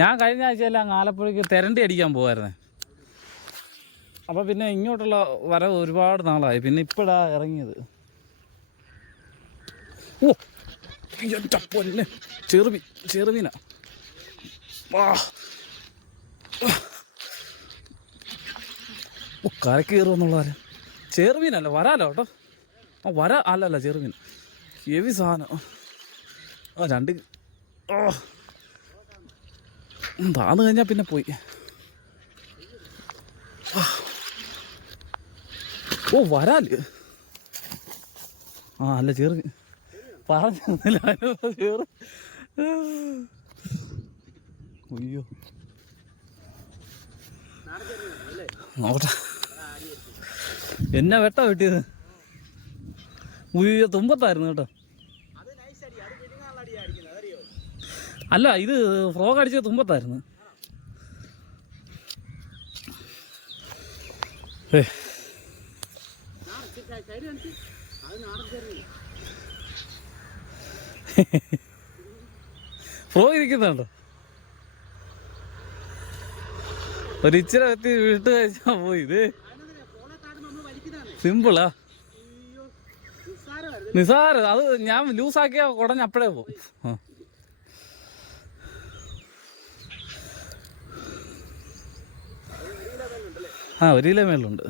ഞാൻ കഴിഞ്ഞ ആഴ്ചയെല്ലാം ആലപ്പുഴയ്ക്ക് തെരണ്ടി അടിക്കാൻ പോകുമായിരുന്നേ. അപ്പോൾ പിന്നെ ഇങ്ങോട്ടുള്ള വരവ് ഒരുപാട് നാളായി. പിന്നെ ഇപ്പോഴാ ഇറങ്ങിയത്. ഓ എൻ്റെ പൊന്നെ, ചെറുമീനാ. ഓ കരക്ക് കയറുമെന്നുള്ളവരെ. ചെറുമീനല്ല, വരാലോ കേട്ടോ. വര അല്ലല്ല, ചെറുമീൻ. ഹെവി സാധനം. രണ്ട് താന്ന് കഴിഞ്ഞാൽ പിന്നെ പോയി. ഓ വരാല്. അല്ല ചെറുമീൻ പറഞ്ഞില്ല. ചെറു അയ്യോ നോട്ടെ, എന്നാ വെട്ടാ വെട്ടിയത്. ഉയ്യോ തുമ്പത്തായിരുന്നു കേട്ടോ. അല്ല ഇത് ഫ്രോഗ് അടിച്ചത് തുമ്പത്തായിരുന്നു. ഫ്രോഗ് ഇരിക്കുന്നുണ്ടോ? ഒരിച്ചിരി എത്തി വിട്ട് കഴിച്ചാ പോയി. ഇത് സിമ്പിളാ, നിസാരം. അത് ഞാൻ ലൂസാക്കിയാ കുടഞ്ഞ അപ്പഴേ പോകും. ആ 1 കിലോ മേലുണ്ട്.